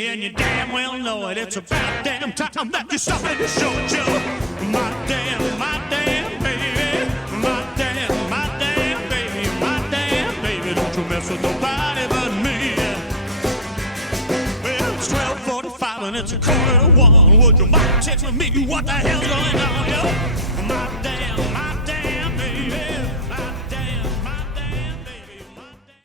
me, and you damn well know it. It's about damn time that you stop and show it, Joe. My damn baby. My damn baby. Don't you mess with nobody but me. Well, it's 12:45 and it's 1:45. Would you mind telling me what the hell's going on, yo? My damn